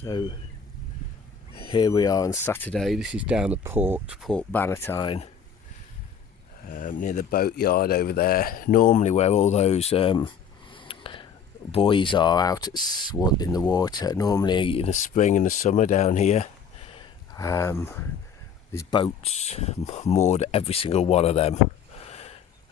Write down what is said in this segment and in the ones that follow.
So here we are on Saturday. This is down the Port Bannatyne, near the boat yard over there. Normally where all those buoys are out in the water. Normally in the spring and the summer down here. There's boats moored at every single one of them.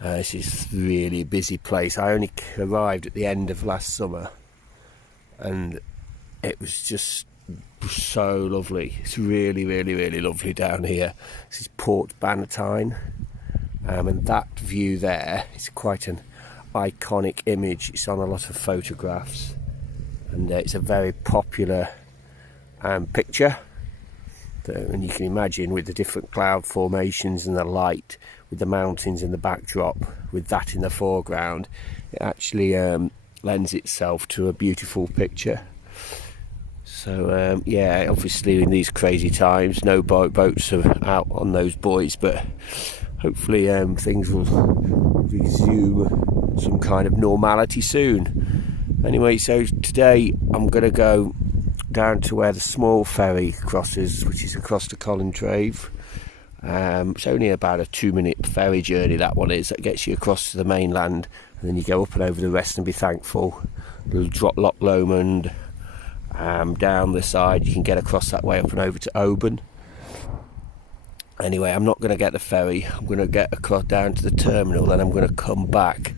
This is really a busy place. I only arrived at the end of last summer and it was just so lovely. It's really lovely down here. This is Port Bannatyne, and that view there is quite an iconic image. It's on a lot of photographs and it's a very popular picture. And you can imagine with the different cloud formations and the light, with the mountains in the backdrop, with that in the foreground, it actually lends itself to a beautiful picture. So yeah, obviously in these crazy times no boats are out on those buoys, but hopefully things will resume some kind of normality soon. Anyway, so today I'm going to go down to where the small ferry crosses, which is across the Collintrave. It's only about a 2-minute ferry journey, that one is. That gets you across to the mainland, and then you go up and over the rest and be thankful. You'll drop Loch Lomond down the side. You can get across that way up and over to Oban. Anyway, I'm not going to get the ferry. I'm going to get across down to the terminal, then I'm going to come back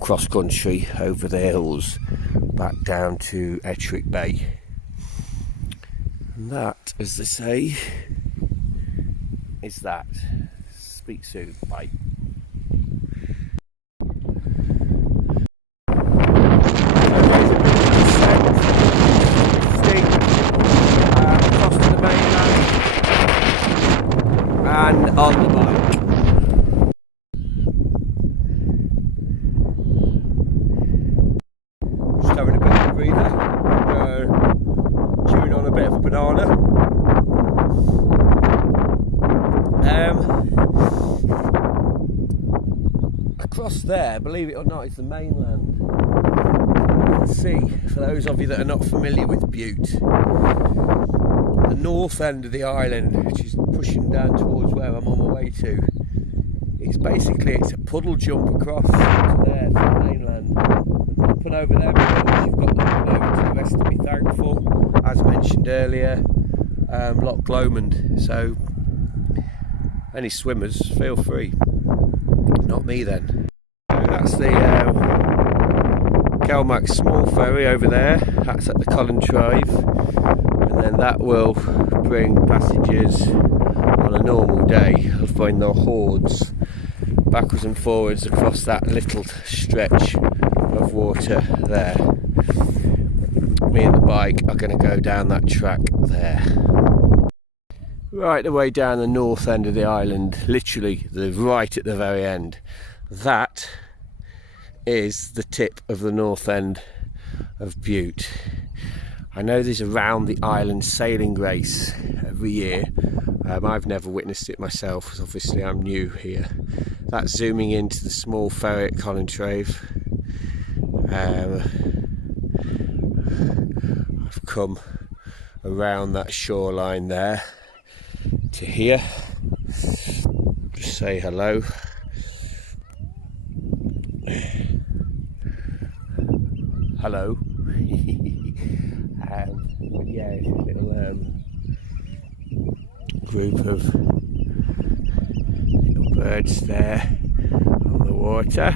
cross country over the hills back down to Ettrick Bay. And that, as they say, is that. Speak soon. Bye. Across to the mainland and on the bike. Just having a bit of a breather, chewing on a bit of a banana. Across there, believe it or not, is the mainland. You can see, for those of you that are not familiar with Bute, the north end of the island, which is pushing down towards where I'm on my way to, it's a puddle jump across to there, to the mainland. Up and over there, because you've got to up and over to the rest to be thankful. As mentioned earlier, Loch Lomond. So, any swimmers, feel free. Not me then. So that's the Kelmac small ferry over there. That's at the Collintrave, and then that will bring passengers on a normal day. I'll find the hordes backwards and forwards across that little stretch of water there. Me and the bike are going to go down that track there. Right the way down the north end of the island, literally right at the very end. That is the tip of the north end of Bute. I know there's a round the island sailing race every year. I've never witnessed it myself, because obviously I'm new here. That's zooming into the small ferry at Collintrave. I've come around that shoreline there to here. Just say hello. Hello. Yeah, a little group of little birds there on the water.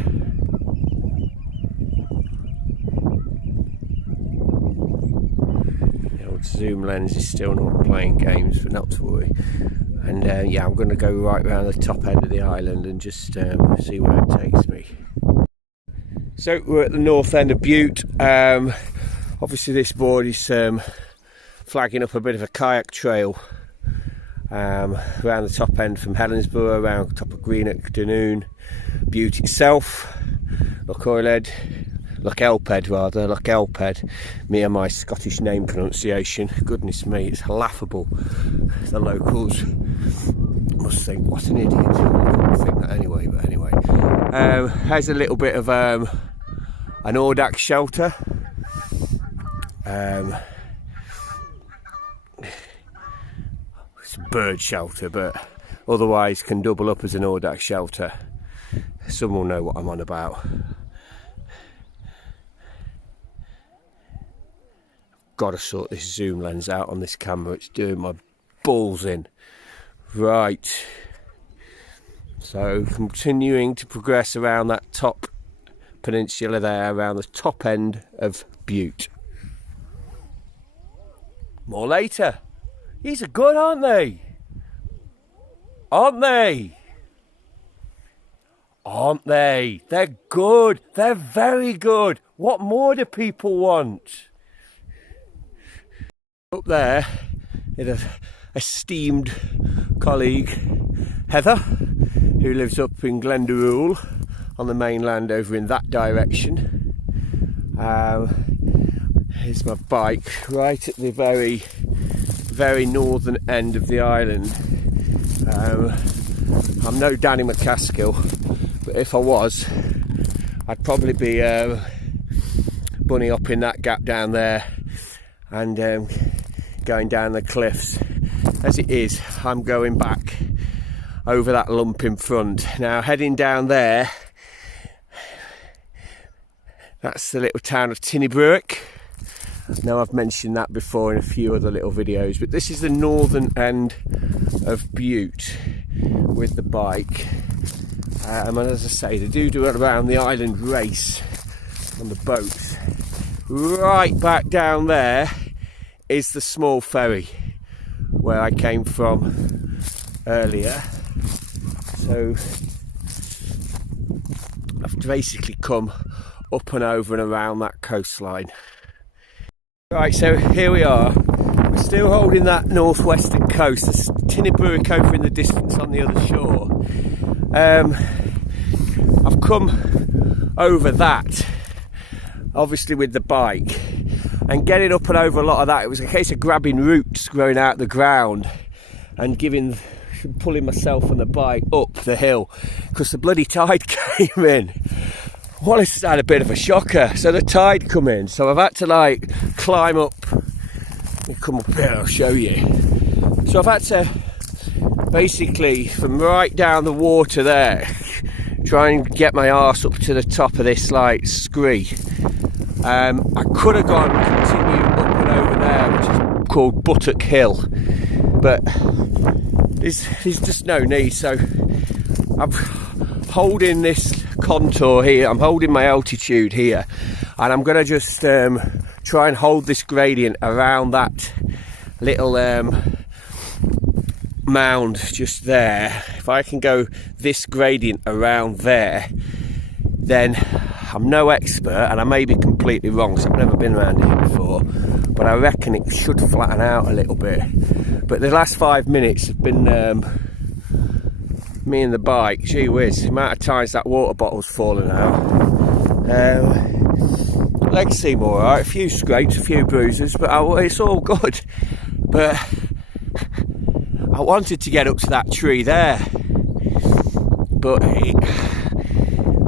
The old zoom lens is still not playing games, but not to worry. And yeah, I'm going to go right around the top end of the island and just see where it takes me. So we're at the north end of Bute. Obviously this board is flagging up a bit of a kayak trail around the top end from Helensburgh, around top of Greenock, Dunoon, Bute itself, Loch Elped. Me and my Scottish name pronunciation, goodness me, it's laughable. The locals must think, what an idiot. I don't think that anyway, but anyway. Here's a little bit of an Audax shelter. bird shelter, but otherwise can double up as an Audax shelter. Some will know what I'm on about. Got to sort this zoom lens out on this camera, it's doing my balls in. Right, so continuing to progress around that top peninsula there, around the top end of Bute. More later. These are good, aren't they? Aren't they? Aren't they? They're good. They're very good. What more do people want? Up there, is an esteemed colleague, Heather, who lives up in Glendaruel on the mainland over in that direction. Here's my bike right at the very northern end of the island. I'm no Danny McCaskill, but if I was, I'd probably be bunny up in that gap down there and going down the cliffs. As it is, I'm going back over that lump in front. Now, heading down there, that's the little town of Tinniebrewick. Now, I've mentioned that before in a few other little videos, but this is the northern end of Bute with the bike. And as I say, they do it around the island race on the boats. Right back down there is the small ferry where I came from earlier. So I've basically come up and over and around that coastline. Right, so here we are. We're still holding that northwestern coast. There's Tinniebrewick over in the distance on the other shore. I've come over that, obviously with the bike, and getting up and over a lot of that, it was a case of grabbing roots growing out the ground and pulling myself on the bike up the hill because the bloody tide came in. Well, it's had a bit of a shocker. So the tide come in, so I've had to climb up and come up here, I'll show you. So I've had to basically, from right down the water there, try and get my arse up to the top of this scree. I could have gone and continued up and over there, which is called Buttock Hill, but there's just no need. So I'm holding this contour here, I'm holding my altitude here, and I'm going to just try and hold this gradient around that little mound just there. If I can go this gradient around there, then I'm no expert and I may be completely wrong because I've never been around here before, but I reckon it should flatten out a little bit. But the last 5 minutes have been me and the bike, gee whiz, the amount of times that water bottle's fallen out. Legs seem alright, a few scrapes, a few bruises, but it's all good. But I wanted to get up to that tree there, but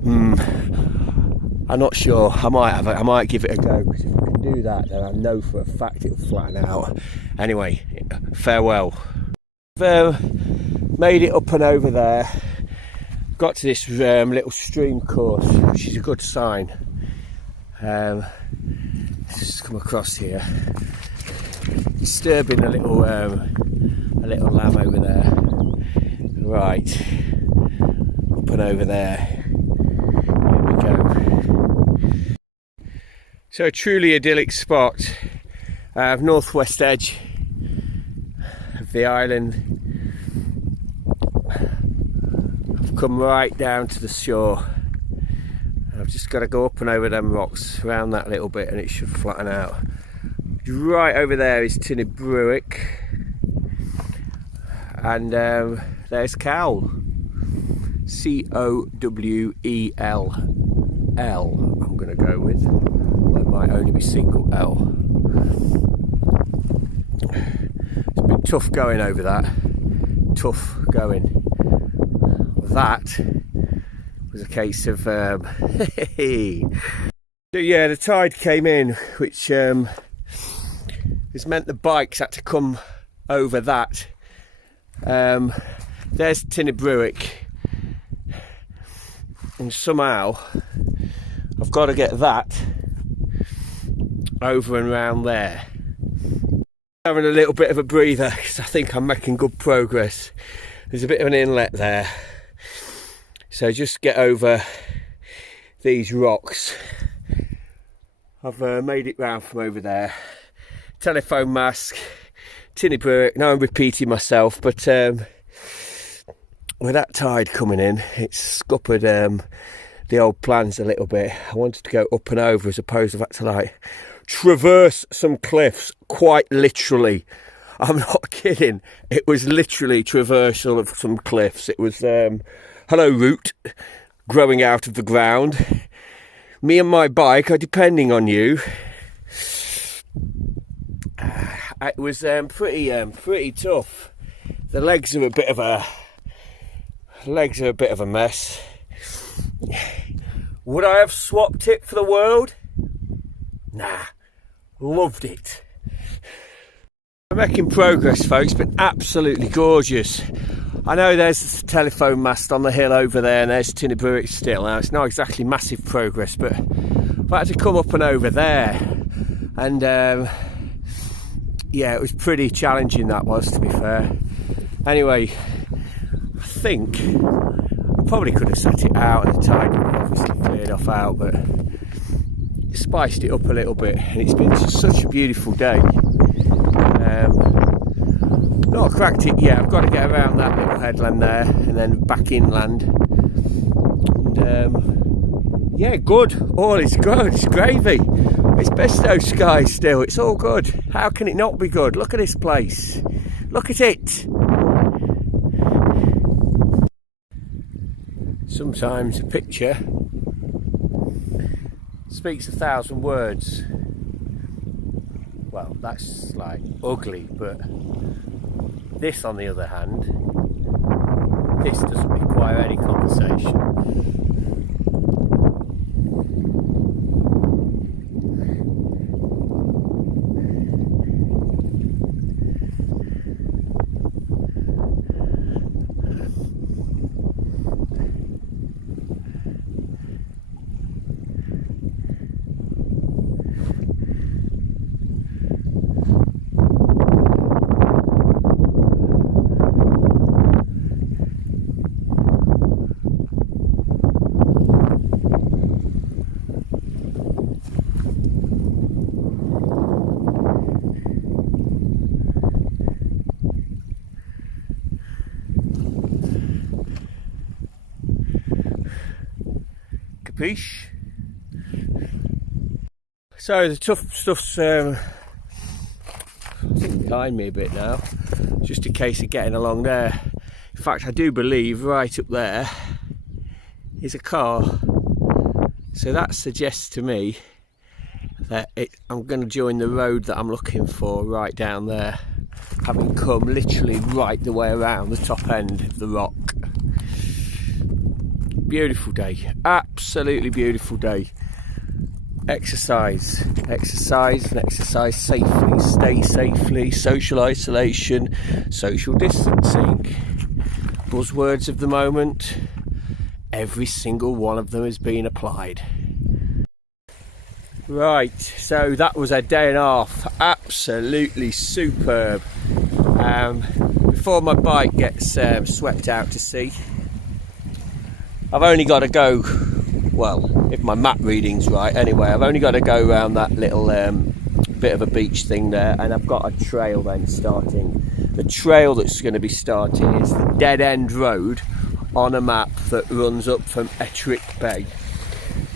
I'm not sure. I might give it a go, because if I can do that, then I know for a fact it'll flatten out. Anyway, farewell. I've made it up and over there, got to this little stream course, which is a good sign. Just come across here, disturbing a little lamb over there. Right, up and over there. Here we go. So a truly idyllic spot, northwest edge of the island. I've come right down to the shore. I've just got to go up and over them rocks around that little bit and it should flatten out. Right over there is Tinniebrewick, and there's Cowell, Cowell, I'm going to go with. Well, it might only be single L. It's been tough going over that, tough going. That was a case of so yeah, the tide came in, which has meant the bikes had to come over that There's Tinebrewick, and somehow I've got to get that over and round there. Having a little bit of a breather because I think I'm making good progress. There's a bit of an inlet there, so just get over these rocks. I've made it round from over there. Telephone mast, Tinebrewick. Now I'm repeating myself, but with that tide coming in, it's scuppered the old plans a little bit. I wanted to go up and over as opposed to have to like traverse some cliffs, quite literally. I'm not kidding. It was literally traversal of some cliffs. It was hello root growing out of the ground. Me and my bike are depending on you. It was pretty tough. The legs are a bit of a mess. Would I have swapped it for the world? Nah, loved it. I'm making progress, folks. Been absolutely gorgeous. I know there's a telephone mast on the hill over there, and there's Tinebrewick still. Now it's not exactly massive progress, but I had to come up and over there, and yeah, it was pretty challenging, that was, to be fair. Anyway, I think I probably could have sat it out and the tide would have obviously cleared off out, but it spiced it up a little bit, and it's been such a beautiful day. Not cracked it yet. I've got to get around that little headland there and then back inland. And yeah, good. All is good. It's gravy. It's Besto sky still. It's all good. How can it not be good? Look at this place. Look at it. Sometimes a picture speaks 1,000 words. Well, that's like ugly, but this, on the other hand, this doesn't require any conversation. Capiche? So the tough stuff's I think behind me a bit now. Just a case of getting along there. In fact, I do believe right up there is a car. So that suggests to me that I'm going to join the road that I'm looking for right down there, having come literally right the way around the top end of the rock. Beautiful day, absolutely beautiful day. Exercise and exercise safely, stay safely, social isolation, social distancing. Buzzwords of the moment, every single one of them is being applied. Right, so that was a day and a half, absolutely superb. Before my bike gets swept out to sea, I've only got to go, well, if my map reading's right anyway, I've only got to go around that little bit of a beach thing there, and I've got a trail then starting. The trail that's going to be starting is the dead end road on a map that runs up from Ettrick Bay.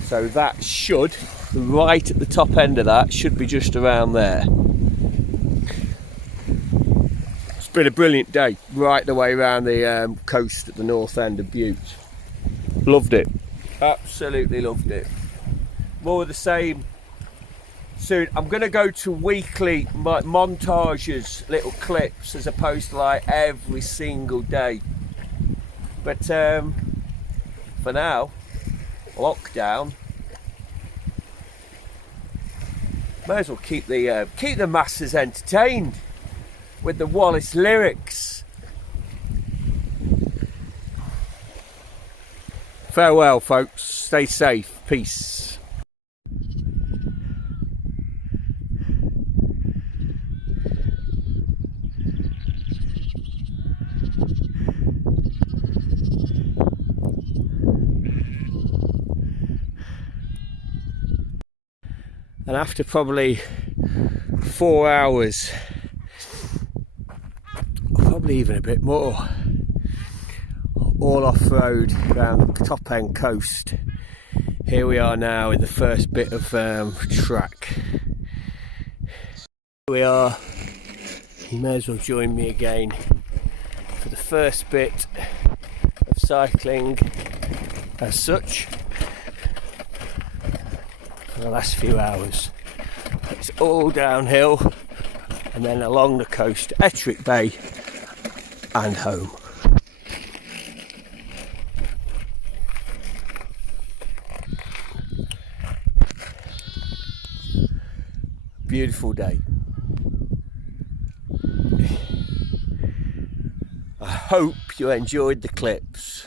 So that should, right at the top end of that, should be just around there. It's been a brilliant day, right the way around the coast at the north end of Bute. Loved it, absolutely loved it. More of the same soon. I'm going to go to weekly montages, little clips, as opposed to like every single day. But for now, lockdown. May as well keep the masses entertained with the Wallace lyrics. Farewell, folks. Stay safe. Peace. And after probably 4 hours, probably even a bit more, all off-road around the top end coast, here we are now in the first bit of track. Here we are. You may as well join me again for the first bit of cycling as such for the last few hours. It's all downhill and then along the coast, Ettrick Bay and home. Beautiful day. I hope you enjoyed the clips.